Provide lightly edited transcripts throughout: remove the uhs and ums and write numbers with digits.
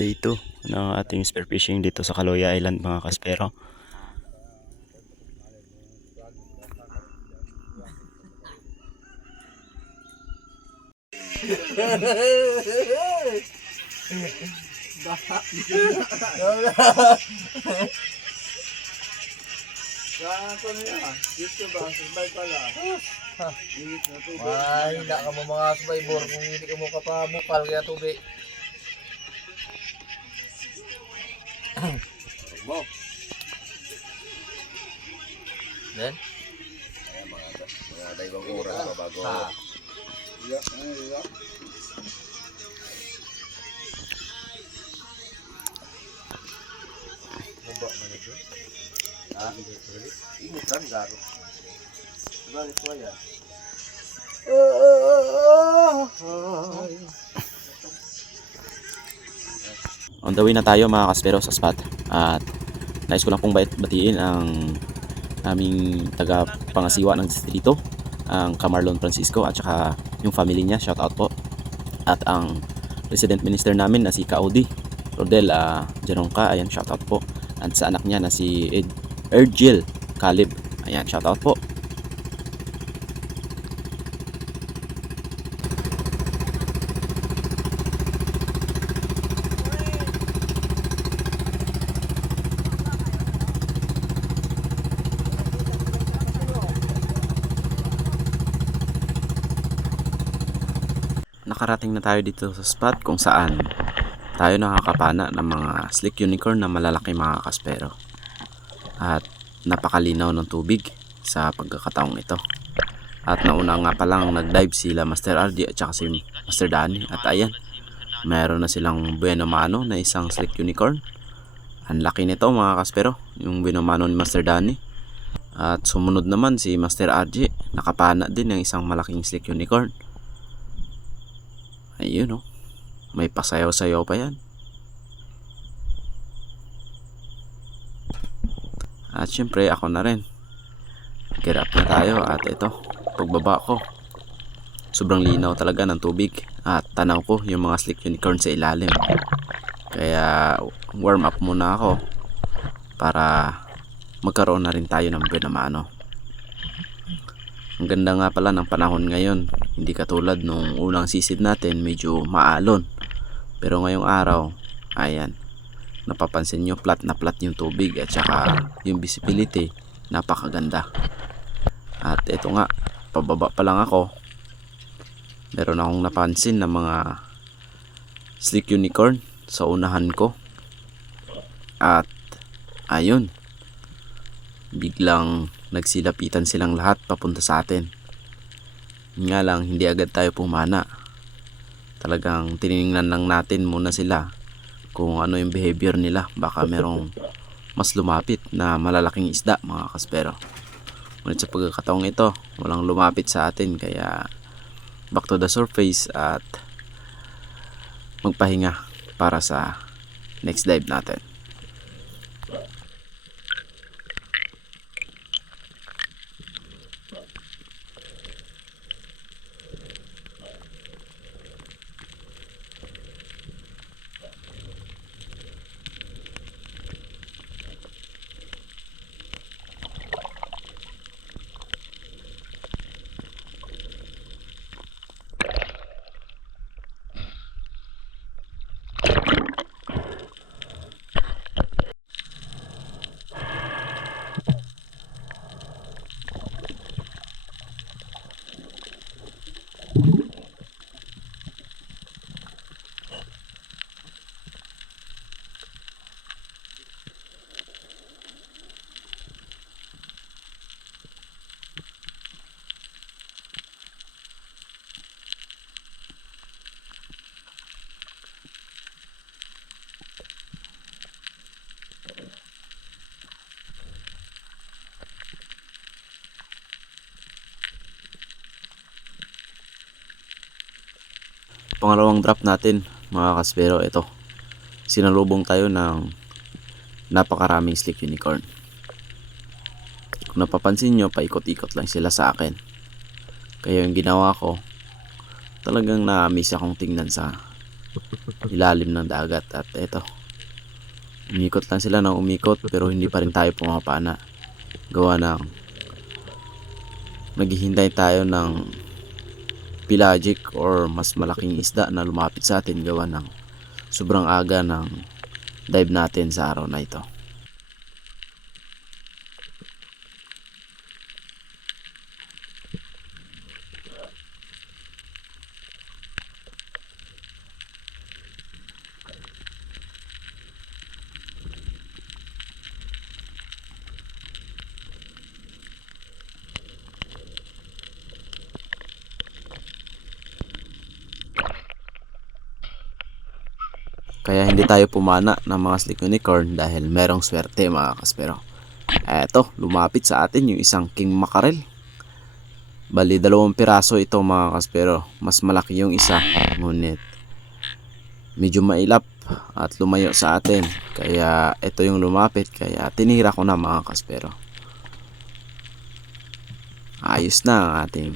Day 2 ng ating spearfishing dito sa Kaloya Island mga kaspero. Ay, hindi ka mo mga survivor kung hindi ka mo kapabukal kaya tubig. Then? Ayan mga daibang oras pa bago. Init lang garo. Balik ko yan. On the way na tayo mga kaspero sa spot. At nais ko lang pong batiin ang aming taga pangasiwa ng distrito, ang Camarlon Francisco at saka yung family niya, shout out po. At ang resident minister namin na si Kaudi Rodel Jaronka, ayan, shout out po. At sa anak niya na si Ergil Calib, ayan, shout out po. Nakarating na tayo dito sa spot kung saan tayo nakakapana ng mga slick unicorn na malalaki mga kaspero. At napakalinaw ng tubig sa pagkakataong ito. At nauna nga palang nag-dive sila Master RD at saka si Master Danny. At ayan, meron na silang buena mano na isang slick unicorn. Ang laki nito mga kaspero, yung buena mano ni Master Danny. At sumunod naman si Master RG, nakapana din ng isang malaking slick unicorn. Ayun oh, may pasayaw-sayaw pa yan. At syempre ako na rin, get up na tayo. At ito, pagbaba ko, sobrang linaw talaga ng tubig. At tanaw ko yung mga slick unicorn sa ilalim. Kaya warm up muna ako para magkaroon na rin tayo ng buena mano. Ang ganda nga pala ng panahon ngayon, hindi katulad nung unang sisid natin, medyo maalon. Pero ngayong araw, ayan, napapansin nyo flat na flat yung tubig at saka yung visibility napakaganda. At ito nga, pababa pa lang ako, meron akong napansin na mga slick unicorn sa unahan ko. At ayun, biglang nagsilapitan silang lahat papunta sa atin. Nga lang hindi agad tayo pumana. Talagang tiningnan lang natin muna sila kung ano yung behavior nila. Baka merong mas lumapit na malalaking isda mga kaspero. Ngunit sa pagkakataong ito, walang lumapit sa atin. Kaya back to the surface at magpahinga para sa next dive natin. Pangalawang drop natin mga kaspero, ito, sinalubong tayo ng napakaraming slick unicorn. Kung napapansin nyo, paikot-ikot lang sila sa akin. Kaya yung ginawa ko, talagang na-miss akong tingnan sa ilalim ng dagat. At eto, umikot lang sila ng umikot pero hindi pa rin tayo pumapana. Gawa ng naghihintay tayo ng pelagic or mas malaking isda na lumapit sa atin gawa ng sobrang aga ng dive natin sa araw na ito. Kaya hindi tayo pumana ng mga slick unicorn dahil merong swerte mga kaspero. Eto, lumapit sa atin yung isang king mackerel. Bali 2 piraso ito mga kaspero. Mas malaki yung isa, ngunit medyo mailap at lumayo sa atin. Kaya ito yung lumapit, kaya tinira ko na mga kaspero. Ayos na ang ating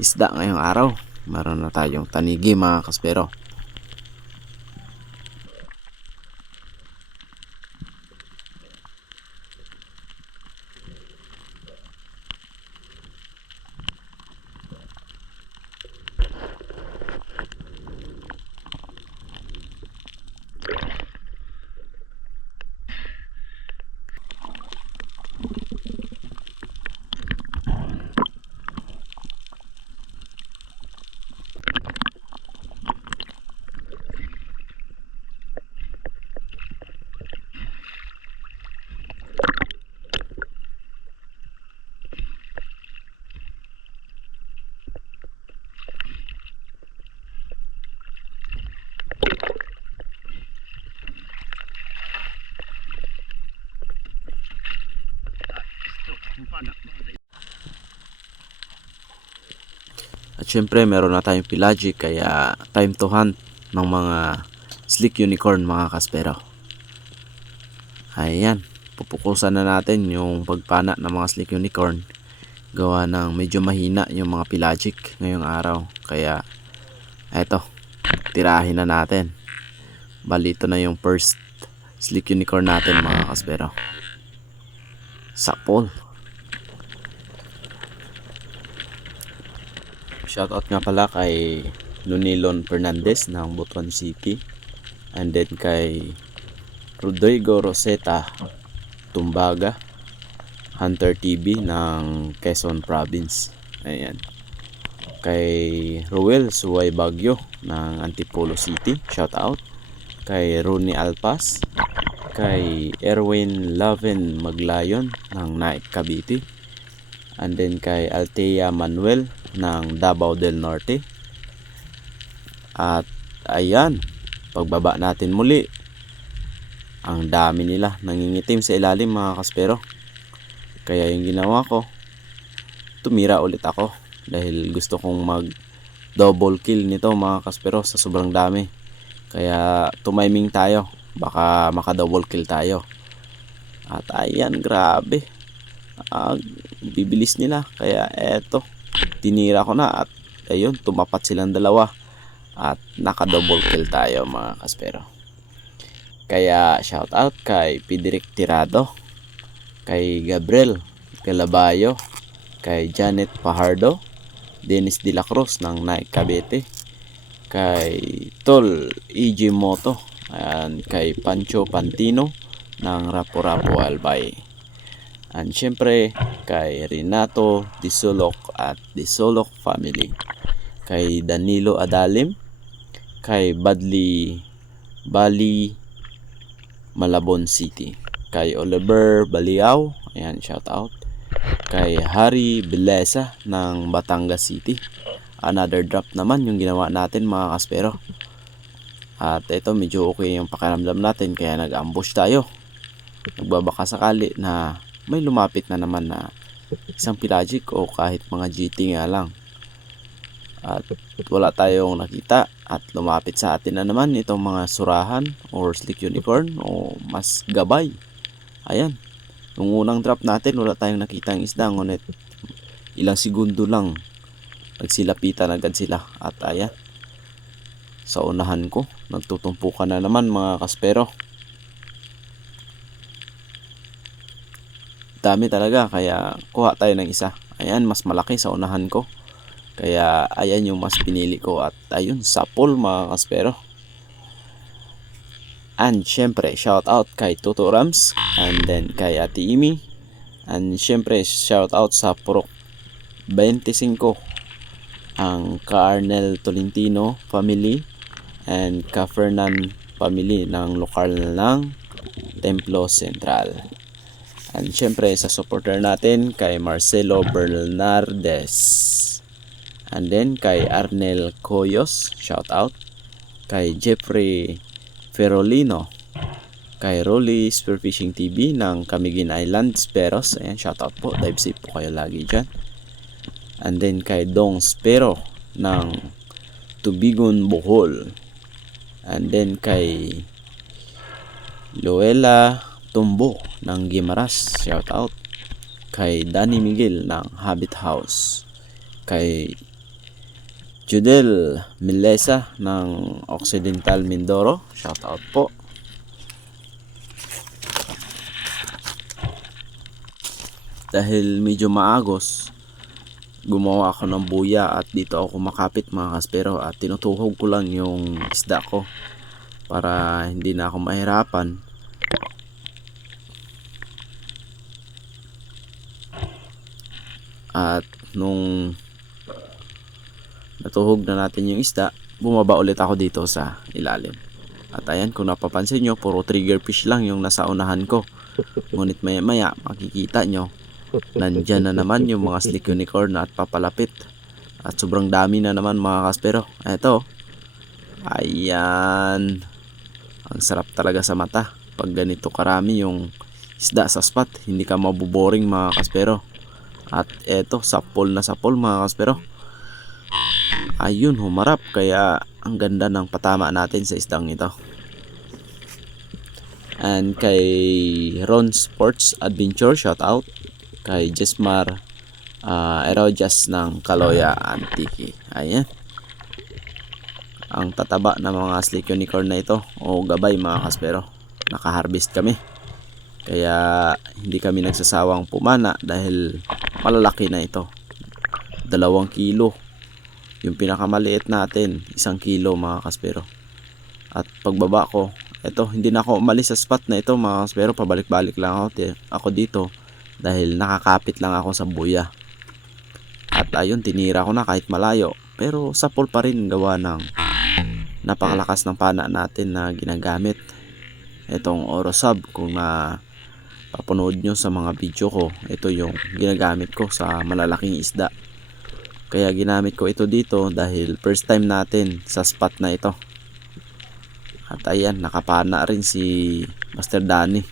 isda ngayong araw. Meron na tayong tanigi mga kaspero. At syempre meron na tayong pelagic, kaya time to hunt ng mga slick unicorn mga kaspero. Ayan, pupukusan na natin yung pagpana ng mga slick unicorn. Gawa ng medyo mahina yung mga pelagic ngayong araw. Kaya eto, tirahin na natin. Bali ito na yung first slick unicorn natin mga kaspero. Sakpol. Shoutout nga pala kay Lunilon Fernandez ng Butuan City, and then kay Rodrigo Roseta Tumbaga, Hunter TV ng Quezon Province. Ayan. Kay Ruel Suway Bagyo ng Antipolo City, shoutout. Kay Rooney Alpas, kay Erwin Laven Maglayon ng Naik Cavite, and then kay Altea Manuel ng Davao del Norte. At ayan, pagbaba natin muli, ang dami nila nangingitim sa ilalim mga kaspero. Kaya yung ginawa ko, tumira ulit ako dahil gusto kong mag double kill nito mga kaspero sa sobrang dami. Kaya tumiming tayo, baka maka double kill tayo. At ayan, grabe, bibilis nila. Kaya eto, tinira ko na at ayun, tumapat silang dalawa at naka double kill tayo mga kaspero. Kaya shout out kay Pidrick Tirado, kay Gabriel Calabayo, kay Janet Pajardo, Dennis De La Cruz ng Naik Cavite, kay Tol EG Moto, and kay Pancho Pantino ng Rapo Rapo Albay. And syempre kay Renato Disolok at Disolok Family, kay Danilo Adalim, kay Badli Bali Malabon City, kay Oliver Baliao, ayan, shout out. Kay Harry Belesa ng Batangas City. Another drop naman yung ginawa natin mga kaspero. At ito, medyo okay yung pakiramdam natin, kaya nag-ambush tayo. Nagbabaka sakali na may lumapit na naman na isang pelagic o kahit mga GT nga lang. At wala tayong nakita at lumapit sa atin na naman itong mga surahan or slick unicorn o mas gabay. Ayan, nung unang drop natin wala tayong nakitang isda, ngunit ilang segundo lang nagsilapitan agad sila. At ayan, sa unahan ko. Nagtutumpukan na naman mga kaspero. Dami talaga, kaya kuha tayo ng isa. Ayan, mas malaki sa unahan ko. Kaya ayan yung mas pinili ko, at ayun, sapol mga kaspero. And syempre, shout out kay Toto Rams, and then kay Ate Imi, and syempre shout out sa Purok 25, ang Ka-Arnel Tolentino family and Ka-Fernan family ng lokal ng Templo Central. And syempre sa supporter natin kay Marcelo Bernardes, and then kay Arnel Coyos, shout out kay Jeffrey Ferolino, kay Rolly Spearfishing TV ng Camiguin Island, Speros. Ayan, shoutout po, dive safe po kayo lagi dyan. And then kay Dong Spero ng Tubigon, Bohol. And then kay Loela Tumbo ng Gimaras, shoutout. Kay Danny Miguel ng Habit House. Kay Judel Milesa ng Occidental Mindoro, shoutout po. Dahil medyo maagos, gumawa ako ng buya at dito ako kumakapit mga kaspero, at tinutuhog ko lang yung isda ko para hindi na ako mahirapan. At nung natuhog na natin yung isda, bumaba ulit ako dito sa ilalim. At ayan, kung napapansin nyo, puro trigger fish lang yung nasa unahan ko. Ngunit maya maya makikita nyo, nandyan na naman yung mga slick unicorn at papalapit. At sobrang dami na naman mga kaspero. Eto, ayan, ang sarap talaga sa mata pag ganito karami yung isda sa spot. Hindi ka mabuboring mga kaspero. At eto, sapol na sapol mga kaspero. Ayun, humarap, kaya ang ganda ng patama natin sa isdang ito. And kay Ron Sports Adventure, shout out. Kay Jesmar Erojas ng Kaloya Antique. Ayan, ang tataba ng mga slick unicorn na ito, o gabay mga kaspero. Nakaharvest kami, kaya hindi kami nagsasawang pumana dahil malalaki na ito. 2 kilo yung pinakamaliit natin, 1 kilo mga kaspero. At pagbaba ko, eto, hindi na ako umalis sa spot na ito mga kaspero. Pabalik-balik lang ako dito dahil nakakapit lang ako sa buya. At ayun, tinira ko na kahit malayo, pero sapol pa rin gawa ng napakalakas ng pana natin na ginagamit. Itong Orosub, kung papanood nyo sa mga video ko, ito yung ginagamit ko sa malalaking isda. Kaya ginamit ko ito dito dahil first time natin sa spot na ito. At ayan, nakapana rin si Master Danny.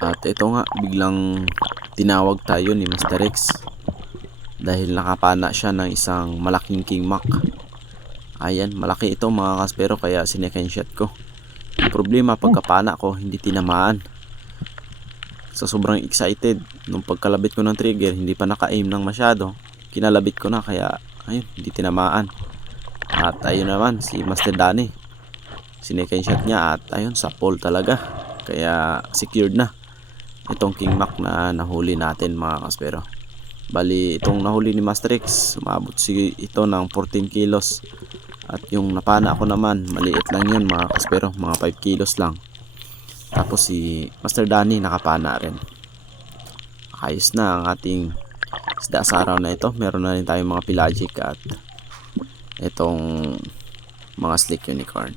At ito nga, biglang tinawag tayo ni Master X dahil nakapana siya ng isang malaking king mac. Ayan, malaki ito mga kaspero, kaya sinecond shot ko. Yung problema, pagkapana ko, hindi tinamaan. Sa sobrang excited, nung pagkalabit ko ng trigger, hindi pa naka-aim ng masyado. Kinalabit ko na, kaya ayun, hindi tinamaan. At ayun naman, si Master Danny, sinecond shot niya, at ayun, sapol talaga. Kaya secured na itong king mac na nahuli natin mga kaspero. Bali, itong nahuli ni Master X, umabot ito ng 14 kilos. At yung napana ko naman, maliit lang yun mga kaspero, mga 5 kilos lang. Tapos si Master Danny nakapana rin. Ayos na ang ating isda sa araw na ito. Meron na rin tayong mga pelagic at itong mga slick unicorn.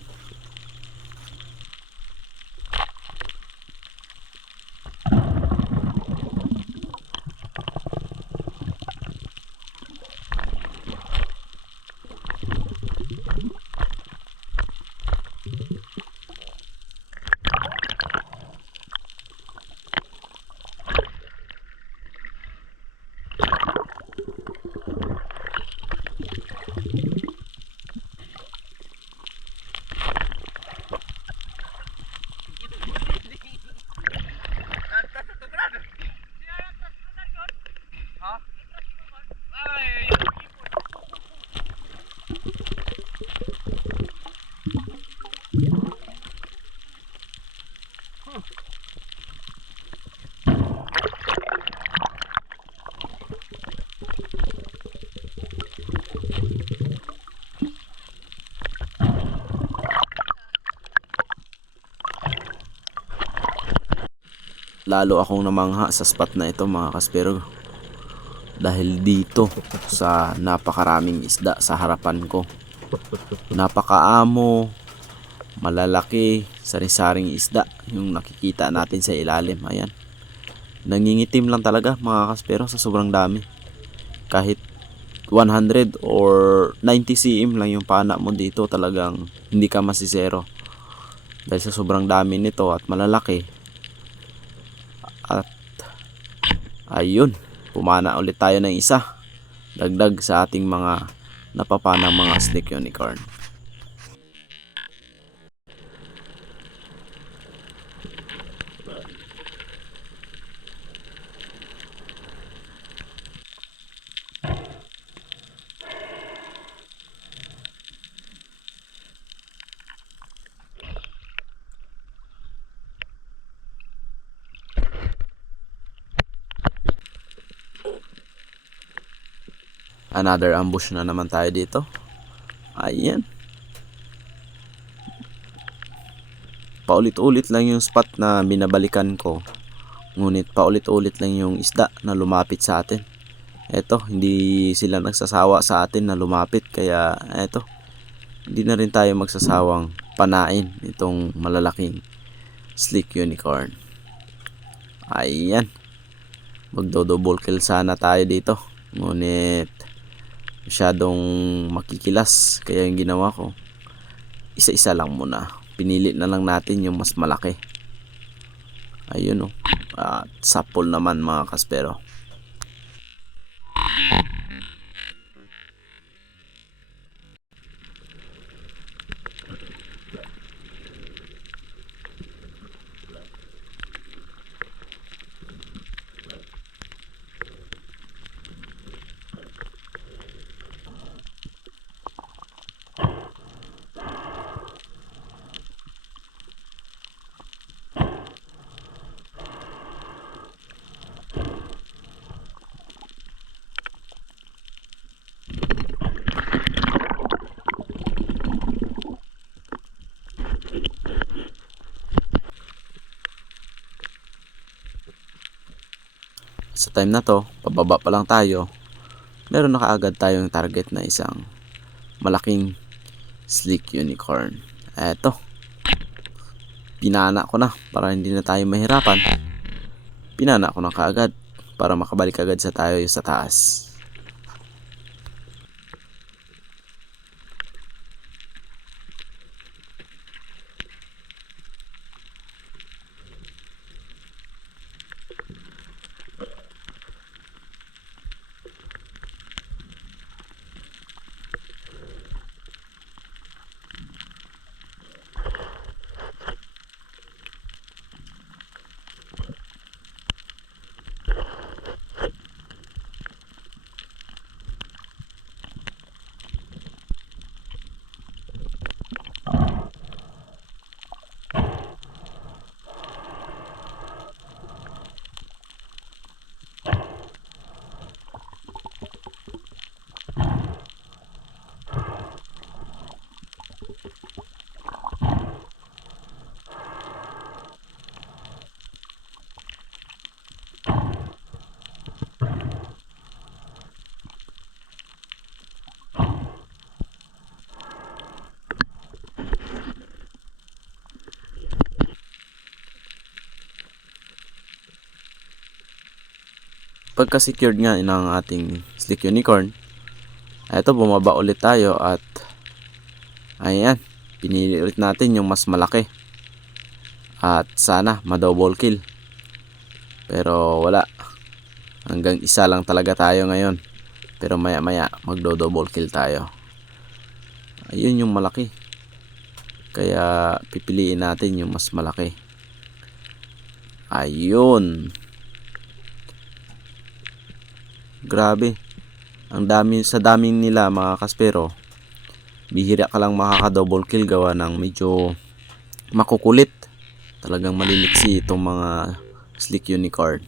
Lalo akong namangha sa spot na ito mga kaspero, dahil dito sa napakaraming isda sa harapan ko. Napakaamo, malalaki, sari-saring isda yung nakikita natin sa ilalim. Ayan, nangingitim lang talaga mga kaspero sa sobrang dami. Kahit 100 or 90 cm lang yung pana mo dito, talagang hindi ka masisero dahil sa sobrang dami nito at malalaki. At ayun, pumana ulit tayo ng isa, dagdag sa ating mga napapanang mga slick unicorn. Another ambush na naman tayo dito. Ayan, paulit-ulit lang yung spot na binabalikan ko, ngunit paulit-ulit lang yung isda na lumapit sa atin. Eto, hindi sila nagsasawa sa atin na lumapit, kaya eto, hindi na rin tayo magsasawang panain itong malalaking slick unicorn. Ayan, magdo-double kill sana tayo dito, ngunit masyadong makikilas, kaya yung ginawa ko, isa-isa lang muna. Pinili na lang natin yung mas malaki. Ayun oh. At sapol naman mga kaspero. Sa time na to, pababa pa lang tayo, meron na kaagad tayong target na isang malaking slick unicorn. Eto, pinana ko na para hindi na tayo mahirapan. Pinana ko na kaagad para makabalik agad sa tayo sa taas. pagka secured nga ng ating Slick Unicorn, eto bumaba ulit tayo at ayan, pinili ulit natin yung mas malaki at sana ma-double kill, pero wala, hanggang isa lang talaga tayo ngayon, pero maya maya magdo-double kill tayo. Ayun yung malaki, kaya pipiliin natin yung mas malaki. Ayun, grabe, ang dami, sa daming nila mga kaspero, bihira ka lang makaka-double kill gawa ng medyo makukulit. Talagang maliliksi itong mga Slick Unicorn.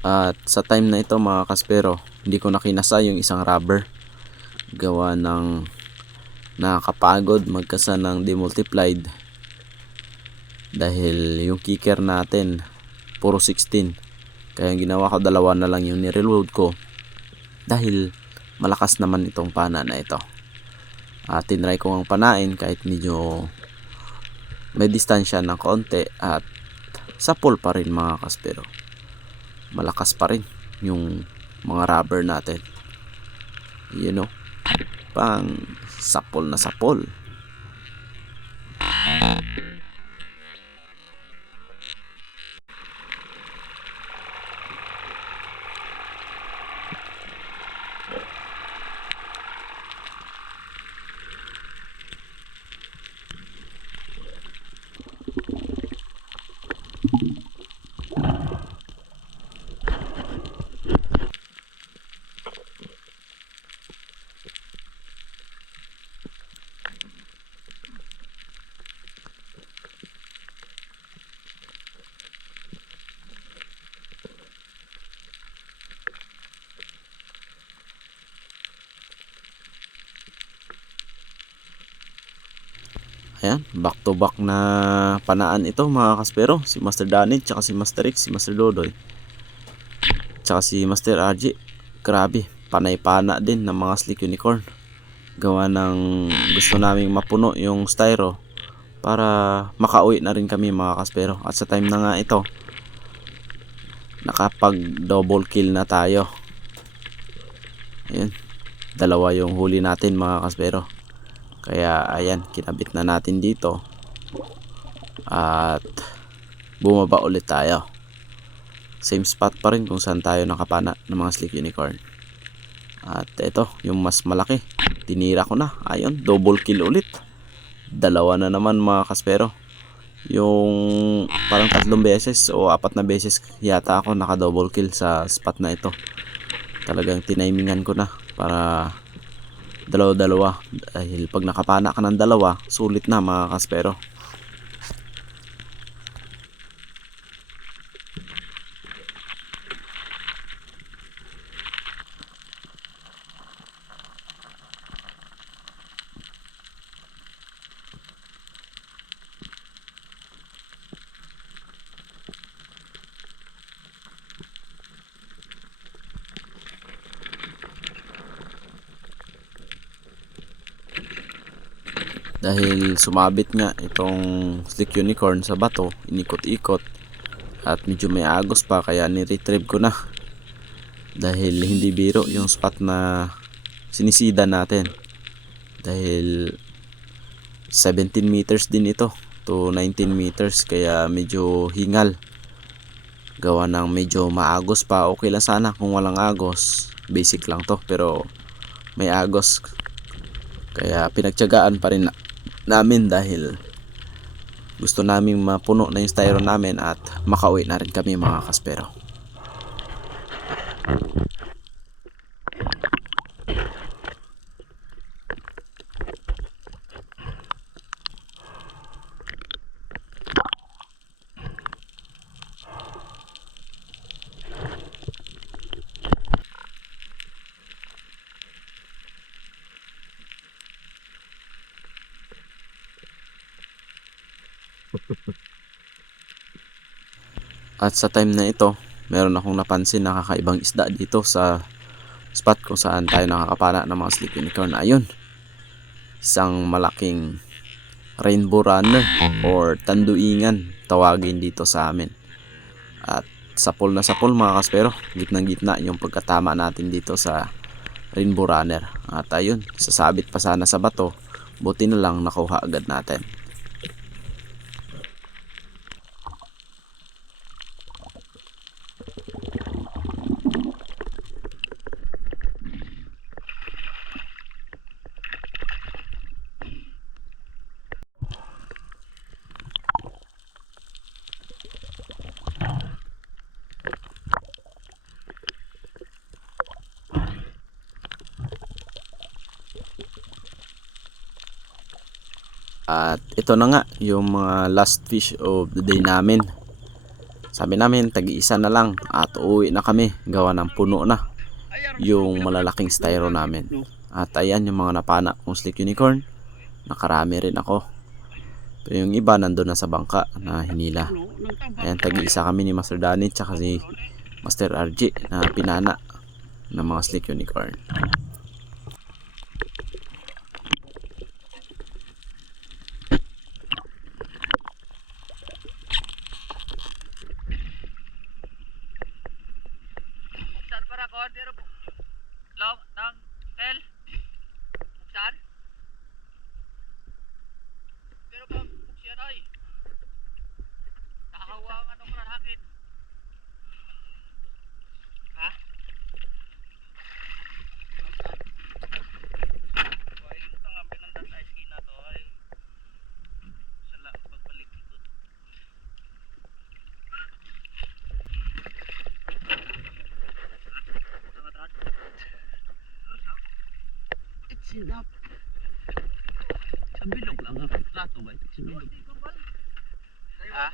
At sa time na ito mga kaspero, hindi ko nakinasa yung isang rubber gawa ng nakakapagod magkasa ng demultiplied, dahil yung kicker natin puro 16, kaya yung ginawa ko dalawa na lang yung nireload ko dahil malakas naman itong pana na ito. At tinry ko ang panain kahit medyo may distansya ng konti at sapol pa rin mga kaspero, malakas pa rin yung mga rubber natin, you know, pang sapol na sapol. Ayan, back to back na panaan ito mga kaspero. Si Master Danny, tsaka si Master X, si Master Dodoy, tsaka si Master RG. Grabe, panay-pana din ng mga Slick Unicorn. Gawa ng gusto naming mapuno yung styro para makauwi na rin kami mga kaspero. At sa time na nga ito, nakapag double kill na tayo. Ayan, dalawa yung huli natin mga kaspero. Kaya ayan, kinabit na natin dito at bumaba ulit tayo. Same spot pa rin kung saan tayo nakapana ng mga Slick Unicorn. At ito, yung mas malaki, tinira ko na. Ayun, double kill ulit. Dalawa na naman mga kaspero. Yung parang 3 beses o 4 na beses yata ako naka double kill sa spot na ito. Talagang tinimingan ko na para dalawa-dalawa, dahil pag nakapana ka ng dalawa, sulit na mga kaspero. Dahil sumabit nga itong slick unicorn sa bato, inikot-ikot at medyo may agos pa, kaya ni-retrieve ko na. Dahil hindi biro yung spot na sinisida natin. Dahil 17 meters din ito to 19 meters, kaya medyo hingal. Gawa ng medyo maagos pa. Okay lang sana kung walang agos, basic lang to, pero may agos. Kaya pinagtiyagaan pa rin namin dahil gusto naming mapuno na yung styro namin at makauwi na rin kami mga kaspero. At sa time na ito, meron akong napansin na kakaibang isda dito sa spot kung saan tayo nakakapana ng mga slick unicorn. Ayun, isang malaking rainbow runner or tanduingan tawagin dito sa amin. At sapol na sapol mga kaspero, gitnang gitna yung pagkatama natin dito sa rainbow runner. At ayun, sasabit pa sana sa bato, buti na lang nakuha agad natin. At ito na nga yung mga last fish of the day namin. Sabi namin tag-iisa na lang at uuwi na kami, gawa ng puno na yung malalaking styro namin. At ayan yung mga napana kong slick unicorn, nakarami rin ako. Pero yung iba nandun na sa bangka na hinila. Ayan, tag-iisa kami ni Master Danny tsaka si Master RG na pinana ng mga slick unicorn. Buksan para ko pero long ng tel. Buksan. Pero pag buksan ay nakahawa ang anong rahakin. Ha? Why ito nga pinandan ay skina to ay sala pagbalik ito. It's enough. Sambilog lang ang plato ba? Sambilog. Ha?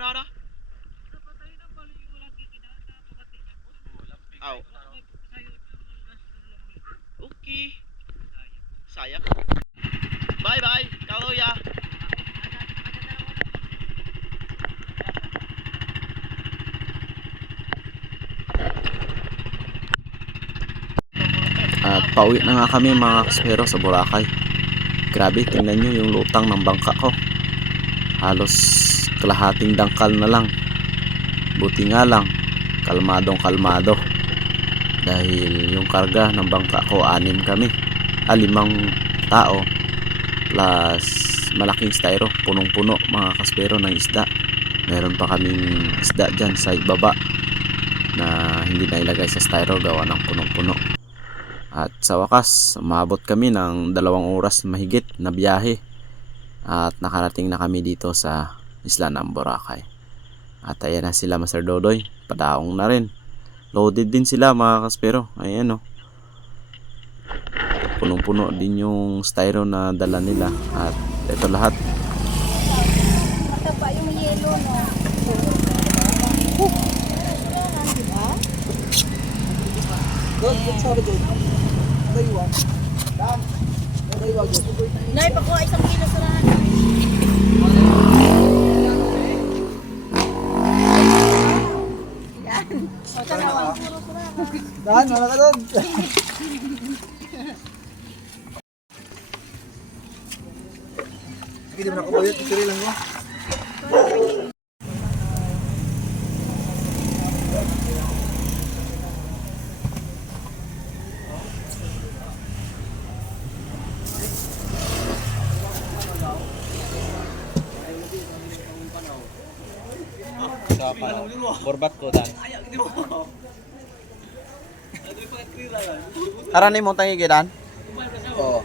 Ano? Aw. Okay. Sayang. Bye. Kauya. At pauwi na nga kami mga kaspero sa Boracay. Grabe, tingnan nyo yung lutang ng bangka ko. Halos kalahating dangkal na lang. Buti nga lang, kalmadong kalmado. Dahil yung karga ng bangka ko, 6 kami. 5 tao. Plus malaking styro, punong-puno mga kaspero ng isda. Meron pa kaming isda dyan sa ibaba na hindi na ilagay sa styro gawa ng punong-puno. At sa wakas, umabot kami ng 2 oras mahigit na biyahe at nakarating na kami dito sa isla ng Boracay. At ayan na sila Master Dodoy, padaong na rin. Loaded din sila mga kaspero. Ayan o, punong-puno din yung styro na dala nila. At ito lahat. Ito pa yung yelo, no? Nay, pakuha 1 kilo sa lahat. Yan. O, tanawan. Dahan, wala ka doon. Pwede mo nakabayot. Pwede lang mo. Borbat ko dan. Arani mo tangi gidan? Oo.